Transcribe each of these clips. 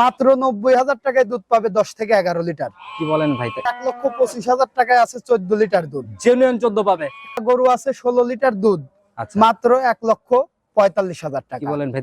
মাত্র নব্বই হাজার টাকায় দুধ পাবে দশ থেকে এগারো লিটার। কি বলেন ভাই? এক লক্ষ পঁচিশ হাজার টাকায় আছে চোদ্দ লিটার দুধ। জেনুইন চোদ্দ পাবে। গরু আছে ষোলো লিটার দুধ। আচ্ছা। মাত্র এক লক্ষ পঁয়তাল্লিশ হাজার কি টাকা বলেন ভাই?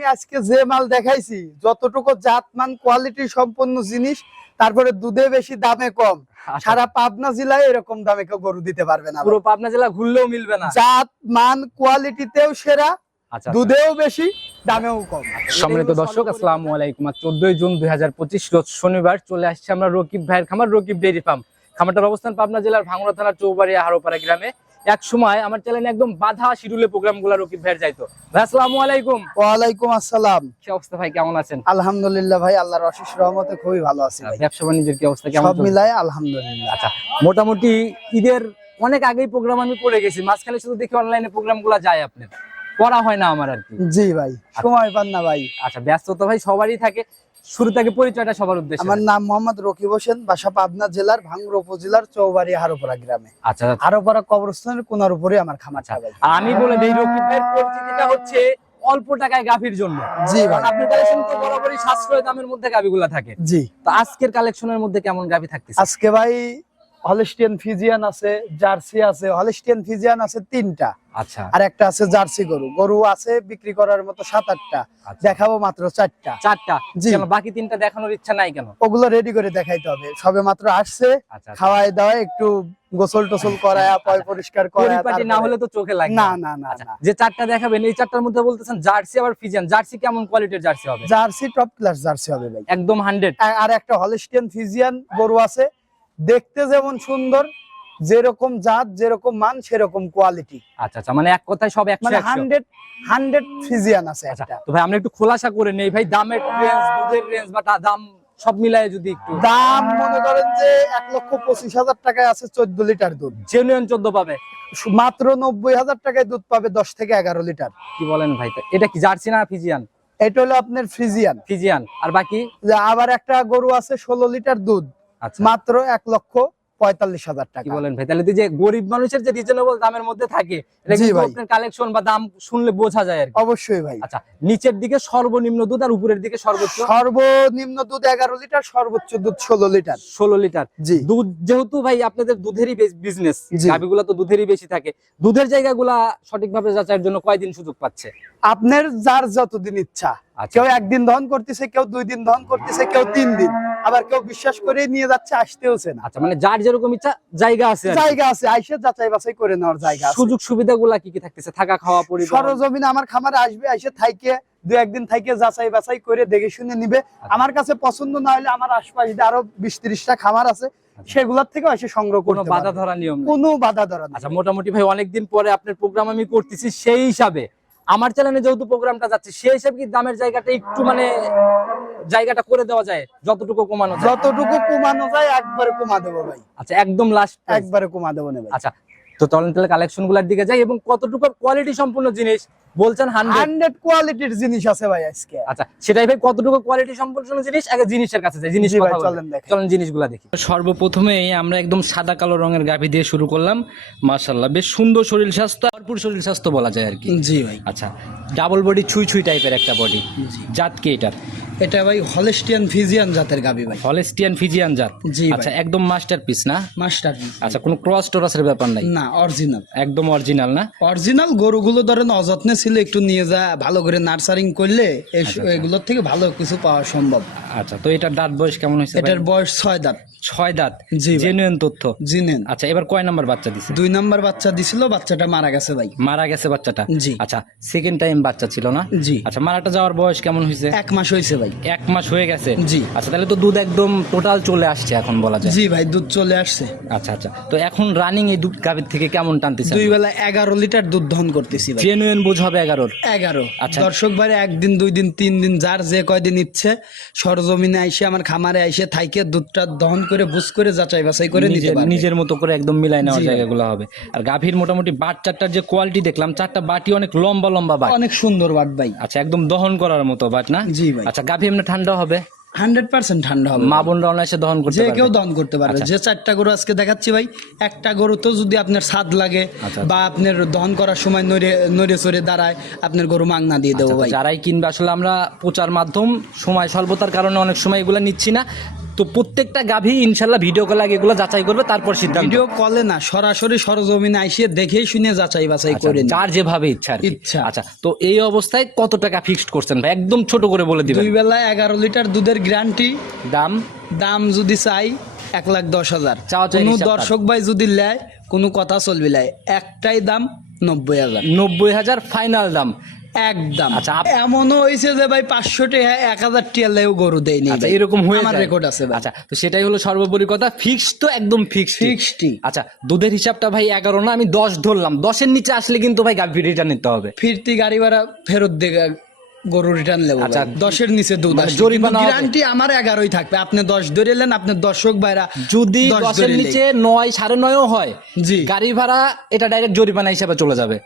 আমি আজকে যে মাল দেখাইছি যতটুকু জাতমান কোয়ালিটি সম্পন্ন জিনিস তারপরে দুধে বেশি দামে কম। আচ্ছা, সারা পাবনা জেলায় এরকম দামে কেউ গরু দিতে পারবে না। পুরো পাবনা জেলা ঘুরলেও মিলবে না। জাত মান কোয়ালিটিতেও সেরা আচ্ছা দুধেও বেশি দামেও কম। সম্মানিত দর্শক আসসালামু আলাইকুম। চোদ্দই জুন দুই হাজার পঁচিশ রোজ শনিবার চলে আসছে আমরা রকিব ভাইয়ের খামার রকিব ডেইরি ফার্ম। খামারটার অবস্থান পাবনা জেলার ভাঙড়া থানার চৌবাড়িয়া হারোপাড়া গ্রামে। এক সময় আমার চ্যানেলে একদম বাধা শিডিউলে প্রোগ্রামগুলো রকিব ভাইয়ের যাইতো। ভাই আসসালামু আলাইকুম। ওয়া আলাইকুম আসসালাম। কি অবস্থা ভাই কেমন আছেন? আলহামদুলিল্লাহ ভাই আল্লাহর অশেষ রহমতে খুবই ভালো আছি ভাই। ব্যবসা বাণিজ্যের কি অবস্থা কেমন সব? মিলায় আলহামদুলিল্লাহ। আচ্ছা মোটামুটি ঈদের অনেক আগেই প্রোগ্রাম আমি করে গেছি মাঝখানে শুধু দেখি অনলাইনে প্রোগ্রামগুলো যায় আপনার। করা হয় না আমার আর কি। জি ভাই সময় পান না ভাই। আচ্ছা ব্যস্ত তো ভাই সবারই থাকে। শুরু থেকে পরিচয়টা সবার উদ্দেশ্যে আমার নাম মোহাম্মদ রকিব হোসেন বাসা পাবনা জেলার ভাঙ্গুর উপজেলার চৌবাড়ি হারোপাড়া গ্রামে। আচ্ছা আচ্ছা। হারোপাড়া কবরস্থানের কোনার উপরে আমার খামার ভাই আর আমি বলে দিই রকিব ভাইয়ের পরিচিতিটা হচ্ছে অল্প টাকায় গাভীর জন্য। জি কারণ ভাই আপনি কালেকশন তো বরাবরই সাশ্রয় দামের মধ্যে গাভীগুলা থাকে। জি। তো আজকের কালেকশনের মধ্যে কেমন গাভী থাকতেছে? আজকে ভাই হলিস্টিয়ান ফিজিয়ান আছে জার্সি আছে হলিস্টিয়ান ফিজিয়ান আছে তিনটা। আচ্ছা। আর একটা আছে জার্সি গরু। গরু আছে বিক্রি করার মতো সাত আটটা। আচ্ছা। দেখাবো মাত্র চারটা। চারটা? জি। বাকি তিনটা দেখানোর ইচ্ছা নাই কেন? ওগুলো রেডি করে দেখাইতে হবে। সবে মাত্র আসছে। আচ্ছা খাওয়াই দাওয়া একটু গোসল টোসল করায় পয় পরিষ্কার করায় না হলে তো চোখে লাগে না। না না আচ্ছা যে চারটা দেখাবেন এই চারটার মধ্যে বলতেছেন জার্সি আবার ফিজিয়ান জার্সি কেমন কোয়ালিটির জার্সি হবে? জার্সি টপ ক্লাস জার্সি হবে ভাই। একদম হান্ড্রেড আর- আর একটা হলিস্টিয়ান ফিজিয়ান গরু আছে। দেখতে যেমন সুন্দর যেরকম জাত যেরকম মান সেরকম কোয়ালিটি আচ্ছা আচ্ছা মানে এক কথায় সব একশো মানে ফিজিয়ান আছে আচ্ছা তো ভাই আমরা একটু খোলাসা করে নেই। ভাই দামের রেঞ্জ দুধের রেঞ্জ বা দাম সব মিলায় যদি একটু। দাম মনে করেন যে এক লক্ষ পঁচিশ হাজার টাকায় আছে চোদ্দ লিটার দুধ। জেনুইন চোদ্দ পাবে? মাত্র নব্বই হাজার টাকায় দুধ পাবে দশ থেকে এগারো লিটার। কি বলেন ভাই এটা কি জার্সি না ফিজিয়ান? এটা হলো আপনার ফ্রিজিয়ান ফিজিয়ান। আর বাকি? আবার একটা গরু আছে ষোলো লিটার দুধ। মাত্র এক লক্ষ পঁয়তাল্লিশ হাজার টাকা। বলেন ভাই? তাহলে যে গরিব মানুষের যে রিজনেবল দামের মধ্যে থাকে কালেকশন বা দাম শুনলে বোঝা যায় অবশ্যই ভাই। আচ্ছা নিচের দিকে সর্বনিম্ন দুধ আর উপরের দিকে সর্বোচ্চ? সর্বনিম্ন দুধ এগারো লিটার সর্বোচ্চ দুধ ষোলো লিটার। ষোলো লিটার। জি। দুধ যেহেতু ভাই আপনাদের দুধেরই বিজনেস। গাভিগুলো তো দুধেরই বেশি থাকে। দুধের জায়গাগুলা সঠিকভাবে যাচাইয়ের জন্য কয়দিন সুযোগ পাচ্ছে? আপনার যার যতদিন ইচ্ছা। আচ্ছা। কেউ একদিন দহন করতেছে কেউ দুই দিন দহন করতেছে কেউ তিন দিন। আবার কেউ বিশ্বাস করে নিয়ে যাচ্ছে আসতেওছে না। আচ্ছা মানে যার যেরকম ইচ্ছা জায়গা আছে জায়গা আছে আইসে যাচাই বাছাই করে নেওয়ার জায়গা আছে। সুযোগ সুবিধাগুলা কি কি থাকতেছে? থাকা খাওয়া পরিবহন? সরজমিন আমার খামারে আসবে এসে থাইকে দু একদিন থাইকে যাচাই বাছাই করে দেখে শুনে নিবে। আচ্ছা। আমার কাছে পছন্দ না হলে আমার আশপাশ আরও বিশ ত্রিশটা খামার আছে সেগুলোর থেকে এসে সংগ্রহ কোনো বাধা ধরা নিয়ম কোনো বাধা ধরা। আচ্ছা মোটামুটি ভাই অনেকদিন পরে আপনার প্রোগ্রাম আমি করতেছি সেই হিসাবে। আমার চ্যানেলে যেহেতু প্রোগ্রামটা যাচ্ছে সেই হিসেবে কি দামের জায়গাটা একটু মানে জায়গাটা করে দেওয়া যায়? যতটুকু কমানো যায়? যতটুকু কমানো যায় একবারে কমা দেবো ভাই। আচ্ছা একদম লাস্ট একবারে কমা দেবো না ভাই। আচ্ছা তো তলেন তাহলে কালেকশনগুলার দিকে যাই এবং কতটুকু কোয়ালিটি সম্পূর্ণ জিনিস বলছেন হান্ড্রেড হান্ড্রেড কোয়ালিটির জিনিস আছে ভাই আজকে। আচ্ছা সেটাই ভাই কতটুকু কোয়ালিটি সম্পূর্ণ জিনিস? আগে জিনিসের কাছে যাই জিনিস কথা চলেন চলেন জিনিসগুলা দেখি। সর্বপ্রথমেই আমরা একদম সাদা কালো রঙের গাভী দিয়ে শুরু করলাম। বেশ সুন্দর শরীর স্বাস্থ্য ভরপুর শরীর স্বাস্থ্য বলা যায় আর কি। জি ভাই। আচ্ছা ডাবল বডি ছুঁই ছুঁই টাইপের একটা বডি জাত কি এটার? এটা ভাই হলেস্টিয়ান ফিজিয়ান জাতের গাবি ভাই। হলেস্টিয়ান ফিজিয়ান জাত। জি আচ্ছা একদম মাস্টার পিস না মাস্টার আচ্ছা কোনো ক্রস টরাসের ব্যাপার নাই? না অরিজিনাল একদম অরিজিনাল না? অরিজিনাল গরুগুলো ধরেন অযত্নে ছিল একটু নিয়ে যা ভালো করে নার্সারিং করলে এই- এগুলোর থেকে ভালো কিছু পাওয়া সম্ভব। আচ্ছা তো এটার দাঁত বয়স কেমন হয়েছে এটার বয়স ছয় দাঁত। ছয় দাঁত? জি। জেনুইন তথ্য? জিনেন আচ্ছা এবার কয় নাম্বার বাচ্চা দিছে? দুই নাম্বার বাচ্চা দিছিল বাচ্চাটা মারা গেছে ভাই। মারা গেছে বাচ্চাটা? জি। আচ্ছা সেকেন্ড টাইম বাচ্চা ছিল না? জি। আচ্ছা মারাটা যাওয়ার বয়স কেমন হয়েছে? এক মাস হয়েছে ভাই। এক মাস হয়ে গেছে? জি। আচ্ছা তাহলে তো দুধ একদম টোটাল চলে আসছে এখন বলা যায়। জি ভাই দুধ চলে আসছে। আচ্ছা আচ্ছা। তো এখন রানিং এই দুধ গাভীর থেকে কেমন টানতেছে দুই বেলা এগারো লিটার দুধ দহন করতেছি ভাই। জেনুইন বুঝ হবে এগারোর? এগারো। আচ্ছা। দর্শক ভাই একদিন দুই দিন তিন দিন যার যে কয়দিন ইচ্ছে সরজমিনে আইসে আমার খামারে আইসে থাইকে দুধটা দহন করে বুঝ করে যাচাই বাছাই করে নিতে নিজের- নিজের মতো করে একদম মিলাই নেওয়া। জায়গাগুলো হবে। আর গাভীর মোটামুটি বাট চারটার যে কোয়ালিটি দেখলাম চারটা বাটি অনেক লম্বা লম্বা বাট। অনেক সুন্দর বাট ভাই। আচ্ছা একদম দহন করার মতো বাট না? জি ভাই। আচ্ছা গাভী এমনি ঠান্ডা হবে? হান্ড্রেড পার্সেন্ট ঠান্ডা হবে। মা বোনরা অনায়াসে দহন করতে যে কেউ দহন করতে পারবে। আচ্ছা। যে চারটা গরু আজকে দেখাচ্ছি ভাই একটা গরু তো যদি আপনার স্বাদ লাগে আচ্ছা। বা আপনার দহন করার সময় নড়ে নড়ে চড়ে দাঁড়ায় আপনার গরু মাংনা দিয়ে দেবো আচ্ছা, ভাই। যারাই কিনবে আসলে আমরা প্রচার মাধ্যম সময় স্বল্পতার কারণে অনেক সময় এগুলো নিচ্ছি না। তো প্রত্যেকটা গাভী ইনশাল্লাহ ভিডিও কল আগে এগুলো যাচাই করবে তারপর সিদ্ধান্ত। ভিডিও কলে না সরাসরি সরজমিনে আইসে দেখেই শুনে যাচাই বাছাই আচ্ছা, করে যার যেভাবে ইচ্ছা ইচ্ছা। আচ্ছা তো এই অবস্থায় কত টাকা ফিক্সড করছেন ভাই? একদম ছোট করে বলে দিবেন। দুই বেলা এগারো লিটার দুধের গ্যারান্টি দাম? দাম যদি চাই এক লাখ দশ হাজার। কোনো দর্শক ভাই যদি নেয় কোনো কথা চলবে লাই একটাই দাম নব্বই হাজার। নব্বই হাজার ফাইনাল দাম। একদম। আচ্ছা, এমনও হয়েছে যে ভাই পাঁচশো টাকা এক হাজার টিয়ালেও গরু দেয়নি আচ্ছা এরকম হয়ে আমার রেকর্ড আছে আচ্ছা তো সেটাই হলো সর্বোপরি কথা। ফিক্সড তো একদম ফিক্সড ফিক্সডই আচ্ছা দুধের হিসাবটা ভাই এগারো না আমি দশ ধরলাম। দশের নিচে আসলে কিন্তু ভাই গাভি রিটার্ন নিতে হবে। ফিরতি গাড়ি ভাড়া ফেরত দিয়ে গরু রিটার্ন নেব আচ্ছা, দশের নিচে দুধ মানে জরিমানা গ্যারান্টি আমার এগারোই থাকবে। আপনি দশ ধরে এলেন আপনার দর্শক ভাইরা যদি দশের নিচে নয় সাড়ে নয়ও হয় জি। গাড়ি ভাড়া এটা ডাইরেক্ট জরিমানা হিসাবে চলে যাবে।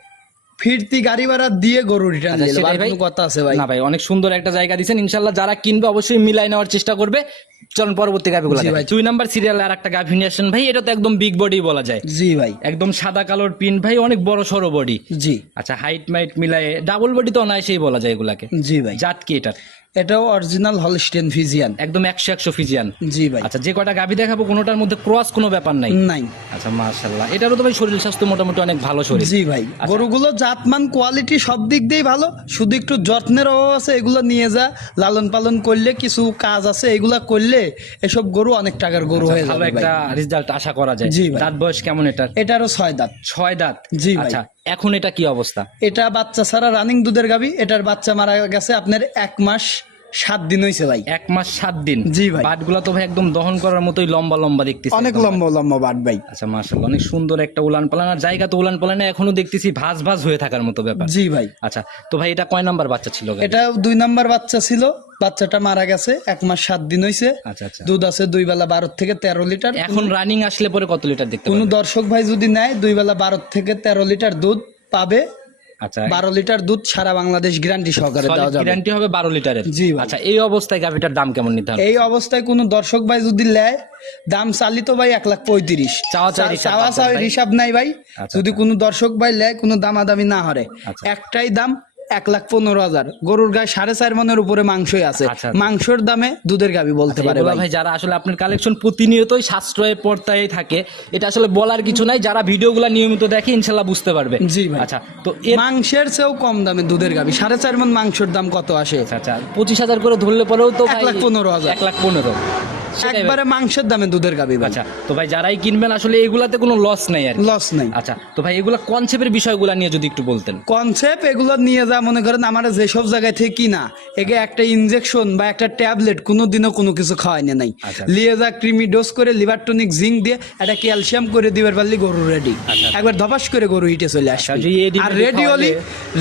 ফিরতি গাড়ি ভাড়া দিয়ে গরু রিটার্ন দিল আর ভাই। কোনো কথা আছে ভাই? না ভাই অনেক সুন্দর একটা জায়গা দিচ্ছেন ইনশাআল্লাহ যারা কিনবে অবশ্যই মিলাই নেওয়ার চেষ্টা করবে। চলুন পরবর্তী গাভিগুলো ভাই। দুই নাম্বার সিরিয়াল আর একটা গাভি নিয়ে আসেন ভাই। এটা তো একদম বিগ বডি বলা যায়। জি ভাই। একদম সাদা কালোর পিন ভাই অনেক বড় সরো বডি জি। আচ্ছা হাইট মাইট মিলায়ে ডাবল বডি তো অনায়াসেই বলা যায় এগুলাকে। জি ভাই। জাত কি এটা এটাও অরিজিনাল হলস্টেন ফিজিয়ান একদম একশো একশো ফিজিয়ান জি ভাই। আচ্ছা যে কটা গাভি দেখাবো কোনোটার মধ্যে ক্রস কোনো ব্যাপার নাই? নাই। আচ্ছা মাশাল্লাহ এটারও তো ভাই শরীর স্বাস্থ্য মোটামুটি অনেক ভালো শরীর। জি ভাই। গরুগুলো জাতমান কোয়ালিটি সব দিক দিয়েই ভালো। শুধু একটু যত্নের অভাব আছে এগুলো নিয়ে যা। লালন পালন করলে কিছু কাজ আছে এগুলা করলে এসব গরু অনেক টাকার গরু হয়ে আচ্ছা, ভালো একটা রেজাল্ট আশা করা যায়। জি। দাঁত বয়স কেমন এটা এটারও ছয় দাঁত। ছয় দাঁত। জি আচ্ছা এখন এটা কি অবস্থা? এটা বাচ্চা ছাড়া রানিং দুধের গাবি এটার বাচ্চা মারা গেছে আপনার এক মাস। সাত দিন হয়েছে ভাই। এক মাস সাত দিন? জি ভাই। বাটগুলো তো ভাই একদম দহন করার মতোই লম্বা লম্বা দেখতেছি অনেক লম্বা লম্বা বাট ভাই। আচ্ছা মাশাল্লাহ অনেক সুন্দর একটা উলান পালান। আর জায়গা তো উলান পালানে এখনও দেখতেছি ভাজ ভাজ হয়ে থাকার মতো ব্যাপার। জি ভাই। আচ্ছা তো ভাই এটা কয় নাম্বার বাচ্চা ছিল? এটা দুই নাম্বার বাচ্চা ছিল। বাচ্চাটা মারা গেছে এক মাস সাত দিন হয়েছে আচ্ছা আচ্ছা। দুধ আছে দুই বেলা বারো থেকে তেরো লিটার। এখন রানিং আসলে পরে কত লিটার দেখতে কোনো দর্শক ভাই যদি নেয় দুই বেলা বারো থেকে তেরো লিটার দুধ পাবে। আচ্ছা বারো লিটার দুধ সারা বাংলাদেশ গ্যারান্টি সহকারে দেওয়া যাবে। গ্যারান্টি হবে বারো লিটারের। জি আচ্ছা এই অবস্থায় গাভিটার দাম কেমন নির্ধারণ এই অবস্থায় কোনো দর্শক ভাই যদি নেয় দাম চালিত ভাই এক লাখ পঁয়ত্রিশ। চাওয়া চাওয়া হিসাব নাই ভাই। আচ্ছা, যদি কোনো দর্শক ভাই নেয় কোনো দামাদামি না হরে। আচ্ছা। একটাই দাম এক লাখ পনেরো হাজার গরুর গায়ে সাড়ে চার মনের উপরে মাংসই আছে আচ্ছা। মাংসর দামে দুধের গাবি বলতে পারে ভাই যারা আসলে আপনার কালেকশন প্রতিনিয়তই সাশ্রয়ে পর্তায় থাকে এটা আসলে বলার কিছু নাই যারা ভিডিওগুলো নিয়মিত দেখে ইনশাল্লাহ বুঝতে পারবে জি ভাই। আচ্ছা তো মাংসের চেয়েও কম দামে দুধের গাবি সাড়ে চার মন মাংসর দাম কত আসে আচ্ছা আচ্ছা পঁচিশ হাজার করে ধরলে পরেও তো এক লাখ পনেরো হাজার। এক লাখ পনেরো। একবারে মাংসের দামে দুধের গাবি আচ্ছা তো ভাই যারাই কিনবেন আসলে এগুলাতে কোনো লস নাই আর লস নাই। আচ্ছা তো ভাই এগুলা কনসেপ্টের বিষয়গুলো নিয়ে যদি একটু বলতেন। কনসেপ্ট এগুলো নিয়ে যা মনে করেন আমার যেসব জায়গায় থেকে কিনা এগে একটা ইনজেকশন বা একটা ট্যাবলেট কোনো দিনও কোনো কিছু খাওয়াইনি নাই। আচ্ছা। লিয়ে যা ক্রিমি ডোজ করে লিভার টনিক জিঙ্ক দিয়ে একটা ক্যালসিয়াম করে দিবার পারলি গরু রেডি আচ্ছা। একবার ধপাস করে গরু হিটে চলে যদি এডি আর রেডিওলি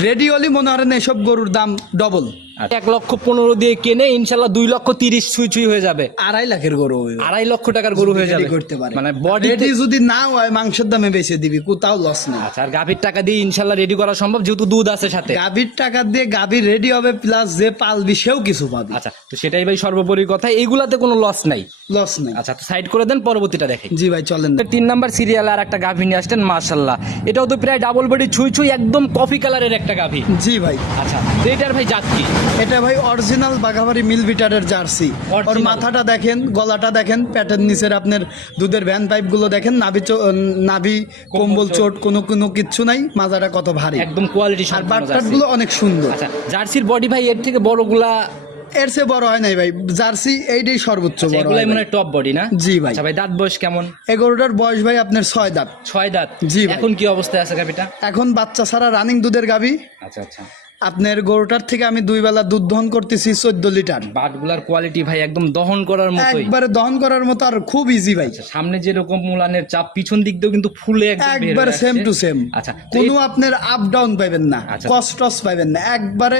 রেডিওলি মনে করেন এসব গরুর দাম ডবল আচ্ছা, এক লক্ষ পনেরো দিয়ে কেনে ইনশাল্লাহ দুই লক্ষ তিরিশ ছুঁই ছুঁই হয়ে যাবে। আড়াই লাখের গরু আড়াই লক্ষ টাকার গরু হয়ে যাবে। করতে পারে। মানে বডি যদি না হয় মাংসের দামে বেশি দিবি কোথাও লস নেই। আচ্ছা আর গাভীর টাকা দিয়ে ইনশাল্লাহ রেডি করা সম্ভব যেহেতু দুধ আছে সাথে। গাভীর টাকা দিয়ে গাভী রেডি হবে প্লাস যে পালবি সেও কিছু পাবে। আচ্ছা তো সেটাই ভাই সর্বোপরি কথা। এইগুলাতে কোনো লস নাই। লস নাই। আচ্ছা তো সাইড করে দেন পরবর্তীটা দেখে জি ভাই চলেন তিন নাম্বার সিরিয়ালে আর একটা গাভী নিয়ে আসতেন মার্শাল্লাহ এটাও তো প্রায় ডাবল বডি ছুঁই ছুঁই একদম কফি কালারের একটা গাভী। জি ভাই। আচ্ছা তো এটার ভাই জাত কি? এটা ভাই অরিজিনাল বাঘাবাড়ি মিল বিটারের জার্সি। ওর মাথাটা দেখেন গলাটা দেখেন প্যাটের নিচের আপনার দুধের ভ্যান পাইপগুলো দেখেন নাভি নাভি কম্বল চোট। কোনো কোনো কিচ্ছু নাই মাজাটা কত ভারী। একদম কোয়ালিটি আর বাটটাটগুলো অনেক সুন্দর। আচ্ছা জার্সির বডি ভাই এর থেকে বড়গুলা এর চেয়ে বড় হয় নাই ভাই জার্সি এইটাই সর্বোচ্চ আচ্ছা, বড় এগুলাই মনে টপ বডি না? জি ভাই। আচ্ছা ভাই দাঁত বয়স কেমন? এই গরুটার বয়স ভাই আপনার ছয় দাঁত। ছয় দাঁত। জি এখন কি অবস্থায় আছে গাভিটা? এখন বাচ্চা ছাড়া রানিং দুধের গাবি আচ্ছা আচ্ছা। আপনার গরুটার থেকে আমি দুই বেলা দুধ দহন করতেছি চোদ্দ লিটার। বাটগুলার কোয়ালিটি ভাই একদম দহন করার মতো একবারে দহন করার মতো আর খুব ইজি ভাই। সামনে যেরকম মুলানের চাপ পিছন দিক দিয়েও কিন্তু ফুলে একবার সেম টু সেম আচ্ছা কোনো আপনার আপ ডাউন পাবেন না আচ্ছা। কস্টস পাবেন না। একবারে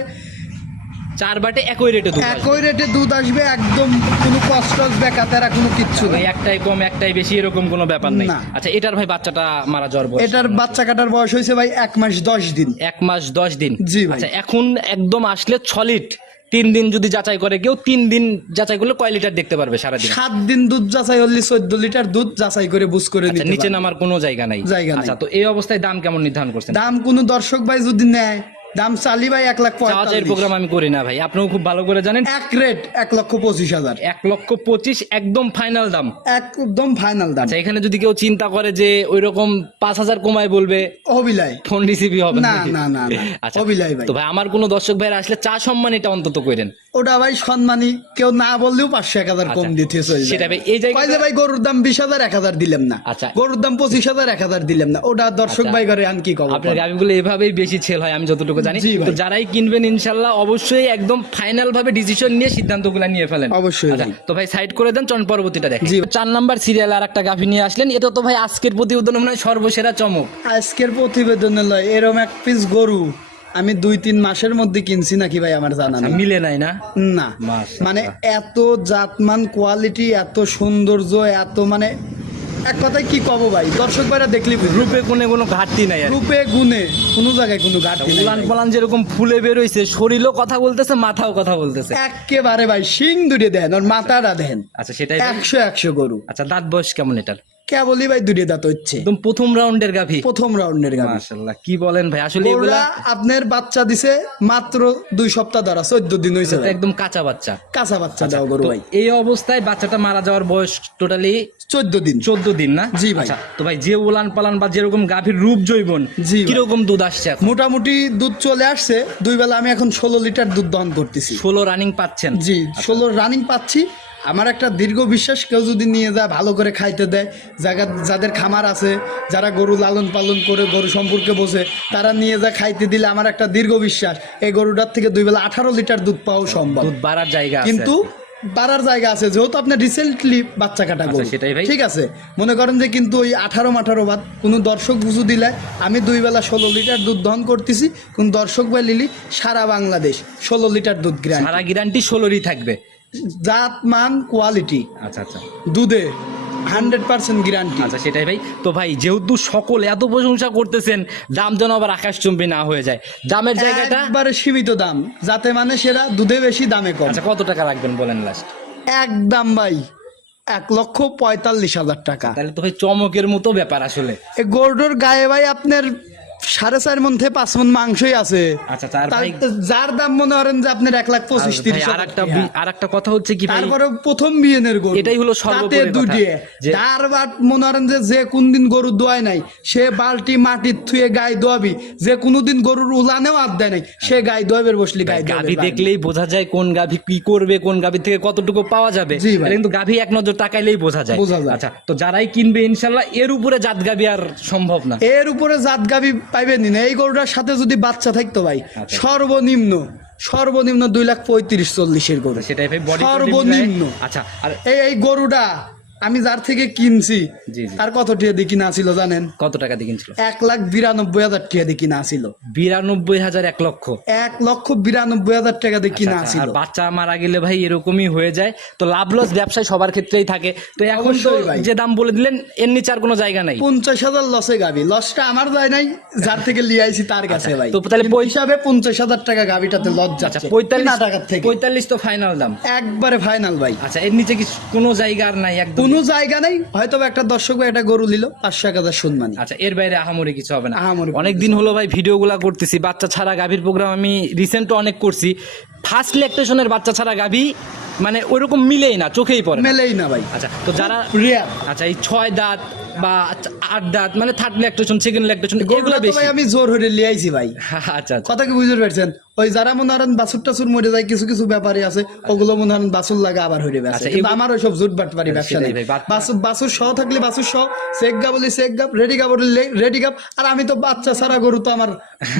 চার বাটে একই রেটে দুধ একই রেটে দুধ আসবে একদম কোনো কস্টস বেকাতেরা কোনো কিচ্ছু নেই। একটাই কম একটাই বেশি এরকম কোনো ব্যাপার নেই। আচ্ছা এটার ভাই বাচ্চাটা মারা যাওয়ার বয়স? এটার বাচ্চা কাটার বয়স হয়েছে ভাই এক মাস দশ দিন। এক মাস দশ দিন? জি। আচ্ছা এখন একদম আসলে ছলিট তিন দিন যদি যাচাই করে কেউ তিন দিন যাচাই করলে কয় লিটার দেখতে পারবে সারাদিন? সাত দিন দুধ যাচাই হলে চোদ্দ লিটার দুধ যাচাই করে বুঝ করে আচ্ছা নিচে নামার কোনো জায়গা নাই? জায়গা আচ্ছা তো এই অবস্থায় দাম কেমন নির্ধারণ করছেন? দাম কোনো দর্শক ভাই যদি নেয় দাম চালি ভাই এক লাখ প্রোগ্রাম আমি করি না ভাই। আপনিও খুব ভালো করে জানেন। এক রেট এক লক্ষ পঁচিশ হাজার। এক লক্ষ পঁচিশ একদম ফাইনাল দাম। একদম ফাইনাল দাম। আচ্ছা এখানে যদি কেউ চিন্তা করে যে ওই রকম পাঁচ হাজার কমায় বলবে অবিলাই ফোন রিসিভই হবে না, না, না। আচ্ছা অবিলাই ভাই। তো ভাই আমার কোনো দর্শক ভাইরা আসলে চা সম্মান এটা অন্তত করেন। ওটা ভাই সম্মানী কেউ না বললেও পাঁচশো এক হাজার কম আচ্ছা, দিতে চলবে সেটা ভাই, এই জায়গাটা- কয় যে ভাই গরুর দাম বিশ হাজার এক হাজার দিলাম না। আচ্ছা। গরুর দাম পঁচিশ হাজার এক হাজার দিলাম না। ওটা দর্শক আচ্ছা। ভাই করে আমি কি কব আপনার গাভিগুলো এভাবেই বেশি সেল হয় আমি যতটুকু জানি। তো যারাই কিনবেন ইনশাল্লাহ অবশ্যই একদম ফাইনাল ভাবে ডিসিশন নিয়ে সিদ্ধান্তগুলো নিয়ে ফেলেন। অবশ্যই আচ্ছা, তো ভাই সাইড করে দেন চন পরবর্তীটা দেখেন। চার নাম্বার সিরিয়াল আর একটা গাভি নিয়ে আসলেন। এটা তো ভাই আজকের প্রতিবেদন মনে হয় সর্বসেরা চমক। আজকের প্রতিবেদনে লয় এরম এক পিস গরু আমি দুই তিন মাসের মধ্যে কিনছি নাকি ভাই আমার জানা নেই। মিলে নাই না? না। মানে এত জাতমান কোয়ালিটি এত সৌন্দর্য এত মানে এক কথায় কি কব ভাই? দর্শক ভাইরা দেখলি রূপে গুণে কোনো ঘাটতি নাই রূপে গুণে কোনো জায়গায় কোনো ঘাটতি নাই উলান পলান পালান যেরকম ফুলে বেরোইছে শরীরও কথা বলতেছে মাথাও কথা বলতেছে। একেবারে ভাই শিং দুটে দেন ওর মাথাটা দেন। আচ্ছা সেটাই। একশো একশো গরু। আচ্ছা দাঁত বয়স কেমন এটার? কেবলই ভাই দুটে দাঁত হচ্ছে। একদম প্রথম রাউন্ডের গাভি। প্রথম রাউন্ডের গাড়ি মাশাআল্লাহ কি বলেন ভাই? আসলে এগুলা আপনার বাচ্চা দিছে মাত্র দুই সপ্তাহ ধরা চোদ্দ দিন হয়েছে একদম কাঁচা বাচ্চা। কাঁচা বাচ্চা দাও গরু ভাই। এই অবস্থায় বাচ্চাটা মারা যাওয়ার বয়স টোটালি চোদ্দ দিন। চোদ্দ দিন না? জি ভাই। আচ্ছা, তো ভাই যে উলান পালান বা যেরকম গাভীর রূপ জৈবন জি। কীরকম দুধ আসছে মোটামুটি দুধ চলে আসছে দুই বেলা আমি এখন ষোলো লিটার দুধ দহন করতেছি। ষোলো রানিং পাচ্ছেন। জি ষোলো রানিং পাচ্ছি আমার একটা দীর্ঘ বিশ্বাস কেউ যদি নিয়ে যায় ভালো করে খাইতে দেয় জায়গা যাদের খামার আছে যারা গরু লালন পালন করে গরু সম্পর্কে বোঝে তারা নিয়ে যায় খাইতে দিলে আমার একটা দীর্ঘ বিশ্বাস এই গরুটার থেকে দুই বেলা আঠারো লিটার দুধ পাওয়া সম্ভব। দুধ বাড়ার জায়গা কিন্তু বাড়ার জায়গা আছে যেহেতু আপনি রিসেন্টলি বাচ্চা কাটা গরু। আচ্ছা, ভাই। ঠিক আছে? মনে করেন যে কিন্তু ওই আঠারো মাঠারো বাদ কোনো দর্শক বুঝু দিলে আমি দুই বেলা ষোলো লিটার দুধ দহন করতেছি কোন দর্শক বা লিলি সারা বাংলাদেশ ষোলো লিটার দুধ গ্রান্ট সারা গ্যারান্টি ষোলোরই থাকবে। জাত মান কোয়ালিটি আচ্ছা আচ্ছা। দুধে হান্ড্রেড পার্সেন্ট গ্যারান্টি আচ্ছা সেটাই ভাই। তো ভাই যেহেতু সকল এত প্রশংসা করতেছেন দাম যেন আবার আকাশচুম্বী না হয়ে যায়। দামের জায়গাটা? একবারে সীমিত দাম। যাতে মানে সেরা দুধে বেশি দামে কম। আচ্ছা কত টাকা রাখবেন বলেন লাস্ট একদম ভাই এক লক্ষ পঁয়তাল্লিশ হাজার টাকা। তাহলে তো ভাই চমকের মতো ব্যাপার আসলে। গরুর গায়ে ভাই আপনার সাড়ে চার মন থেকে পাঁচ মন মাংসই আছে। আচ্ছা যার দাম মনে করেন যে আপনার এক লাখ পঁচিশ তিরিশ আর একটা আর একটা কথা হচ্ছে কি তারপরে প্রথম বিয়েনের গরু। এটাই হলো তাতে সর্বোপরি কথা, দুটিয়ে তার বাট মনে করেন যে যে কোন দিন গরু দোয়ায় নাই সে বালতি মাটির থুয়ে গায়ে দোয়াবি। যে কোনোদিন গরুর উলানেও হাত দেয় নাই সে গায়ে দোয়াবের বসলি গায়ে গাভী দেখলেই বোঝা যায় কোন গাভী কি করবে কোন গাভী থেকে কতটুকু পাওয়া যাবে। কিন্তু গাভী এক নজর তাকাইলেই বোঝা যায়। আচ্ছা তো যারাই কিনবে ইনশাল্লাহ এর উপরে জাত গাভী আর সম্ভব না। এর উপরে জাত গাবি পাইবেন না এই গরুটার সাথে যদি বাচ্চা থাকতো ভাই আচ্ছা। সর্বনিম্ন সর্বনিম্ন দুই লাখ পঁয়ত্রিশ চল্লিশের গরু। সেটাই সর্বনিম্ন। আচ্ছা আর এই গরুটা আমি যার থেকে কিনছি। তার কত টিয়া দিয়ে কিনা ছিল জানেন? কত টাকা দিয়ে কিনছিল? এক লাখ বিরানব্বই হাজার টাকা দিয়ে কিনা ছিল। বিরানব্বই হাজার এক লক্ষ। এক লক্ষ বিরানব্বই হাজার টাকা দিয়ে কিনা আচ্ছা, ছিল। বাচ্চা মারা গেলে ভাই এরকমই হয়ে যায়। তো লাভ লস ব্যবসায় সবার ক্ষেত্রেই থাকে। তো এখন তো যে দাম বলে দিলেন এর নিচে আর কোনো জায়গা নাই। পঞ্চাশ হাজার লসে গাবি। লসটা আমার যায় নাই যার থেকে লিয়ে আইছি তার কাছে ভাই। তো তাহলে হিসাবে পঞ্চাশ হাজার টাকা গাবিটাতে লস আচ্ছা যাচ্ছে। পঁয়তাল্লিশ টাকার থেকে। পঁয়তাল্লিশ তো ফাইনাল দাম। একবারে ফাইনাল ভাই। আচ্ছা এর নিচে কি কোনো জায়গা আর নাই একদম কোনো জায়গা নাই হয়তো একটা দর্শক একটা গরু নিল পাঁচশো এক হাজার সম্মানী আচ্ছা এর বাইরে আহামরি কিছু হবে না। আহামরি অনেক দিন হলো ভাই ভিডিওগুলা করতেছি বাচ্চা ছাড়া গাভীর প্রোগ্রাম আমি রিসেন্ট অনেক করছি। ফার্স্ট ইলেকট্রেশনের বাচ্চা ছাড়া গাভী মানে ওইরকম মিলেই না চোখেই পড়ে মেলেই না ভাই। আচ্ছা তো যারা আচ্ছা এই ছয় দাঁত বা আট দাঁত মানে থার্ড ল্যাকটেশন সেকেন্ড ল্যাকটেশন এগুলো বেশি। আমি জোর হরে লিয়ে আইছি ভাই। আচ্ছা আচ্ছা। কথা কি বুঝতে পারছেন? ওই যারা মনে বাছুর টাছুর মরে যায় কিছু কিছু ব্যাপারই আছে ওগুলো মনে বাছুর লাগে আবার হইরে আচ্ছা, কিন্তু আমার ওইসব জুট বাটপারি ব্যবসা নেই। ভাই, বাট- বাছুর বাছুর সহ থাকলে বাছুর সহ চেক গা বলি রেডি বলি রেডি আর আমি তো বাচ্চা ছাড়া গরু তো আমার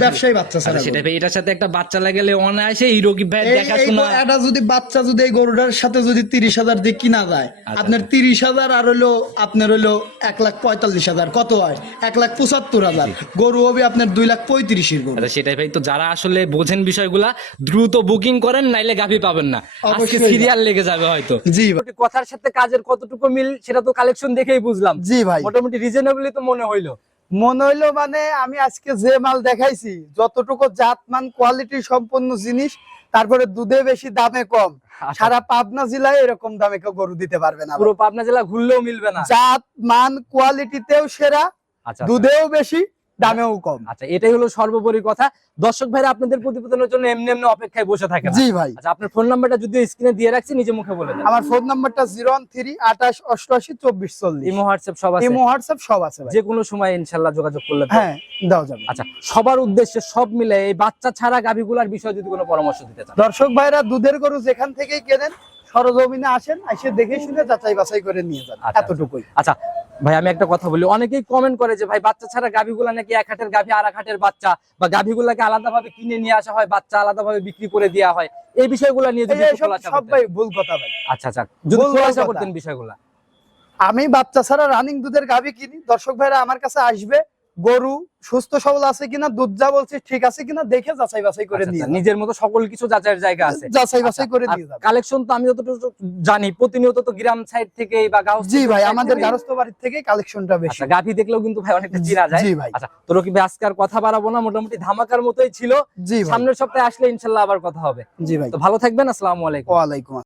ব্যবসায়ী বাচ্চা ছাড়া আচ্ছা, ভাই এটার সাথে একটা বাচ্চা লাগালে অনায়াসে এই এই- এই দেখাশোনা এটা যদি বাচ্চা যদি এই গরুটার সাথে যদি তিরিশ হাজার দিয়ে কিনা যায় আপনার তিরিশ হাজার আর হলো আপনার হলো এক লাখ পঁয়তাল্লিশ হাজার। কত হয়? এক লাখ পঁচাত্তর হাজার। গরু হবে আপনার দুই লাখ পঁয়ত্রিশের গরু। আচ্ছা সেটাই ভাই। তো যারা আসলে বোঝেন বিষয়গুলা দ্রুত বুকিং করেন নাইলে গাভি পাবেন না। আজকে। সিরিয়াল লেগে যাবে হয়তো। জি ভাই। কথার সাথে কাজের কতটুকু মিল সেটা তো কালেকশন দেখেই বুঝলাম। জি ভাই। মোটামুটি রিজনেবলি তো মনে হইল। মনে হইল মানে আমি আজকে যে মাল দেখাইছি যতটুকু জাতমান কোয়ালিটি সম্পন্ন জিনিস তারপরে দুধে বেশি দামে কম। সারা পাবনা জেলায় এরকম দামে কেউ গরু দিতে পারবে না। পুরো পাবনা জেলা ঘুরলেও মিলবে না। জাত মান কোয়ালিটিতেও সেরা আচ্ছা। দুধেও বেশি দামেও কম। আচ্ছা এটাই হলো সর্বোপরি কথা। দর্শক ভাইরা আপনাদের প্রতিবেদনের জন্য এমনি এমনি অপেক্ষায় বসে থাকে জি ভাই। আচ্ছা আপনার ফোন নাম্বারটা যদি স্ক্রিনে দিয়ে রাখছি নিজে মুখে বলে দেন। আমার ফোন নাম্বারটা জিরো ওয়ান থ্রি আঠাশ অষ্টআশি চব্বিশ চল্লিশ। ইমো হোয়াটসঅ্যাপ সব আছে? ইমো হোয়াটসঅ্যাপ সব আছে ভাই। যে কোনো সময় ইনশাল্লাহ যোগাযোগ করলে হ্যাঁ দেওয়া যাবে। আচ্ছা সবার উদ্দেশ্যে সব মিলে এই বাচ্চা ছাড়া গাভিগুলার বিষয়ে যদি কোনো পরামর্শ দিতে চান। দর্শক ভাইরা দুধের গরু যেখান থেকেই কেনেন সরজমিনে আসেন এসে দেখে শুনে যাচাই বাছাই করে নিয়ে যান আচ্ছা, এতটুকুই। আচ্ছা ভাই আমি একটা কথা বলি অনেকেই কমেন্ট করে যে ভাই বাচ্চা ছাড়া গাভীগুলা নাকি এক হাটের গাভি আর এক হাটের বাচ্চা? বা গাভীগুলাকে আলাদাভাবে কিনে নিয়ে আসা হয় বাচ্চা আলাদাভাবে বিক্রি করে দেওয়া হয়। এই বিষয়গুলো নিয়ে যদি সব। ভাই ভুল কথা ভাই। আচ্ছা আচ্ছা যদি খোলাসা করতেন বিষয়গুলা। আমি বাচ্চা ছাড়া রানিং দুধের গাভী কিনি দর্শক ভাইরা আমার কাছে আসবে গরু সুস্থ সবল আছে কিনা দুধ যা বলছি ঠিক আছে কিনা দেখে যাচাই বাছাই করে আচ্ছা, নিয়ে আচ্ছা, নিজের মতো সকল কিছু যাচাইয়ের জায়গা আছে। যাচাই বাছাই করে নিয়ে যাবেন কালেকশন তো আমি যতটুকু জানি প্রতিনিয়ত তো গ্রাম সাইড থেকে বা গাঁও জি ভাই আমাদের গারস্থ বাড়ির থেকে কালেকশনটা বেশি। আচ্ছা গাভি দেখলেও কিন্তু ভাই অনেকটা চিনা যায়। জি ভাই। আচ্ছা তোর কি ভাই আজকে আর কথা বাড়াবো না? মোটামুটি ধামাকার মতোই ছিল। জি সামনের সপ্তাহে আসলে ইনশাল্লাহ আবার কথা হবে। জি ভাই। তো ভালো থাকবেন আসসালামু আলাইকুম। ওয়ালাইকুম আসসালাম।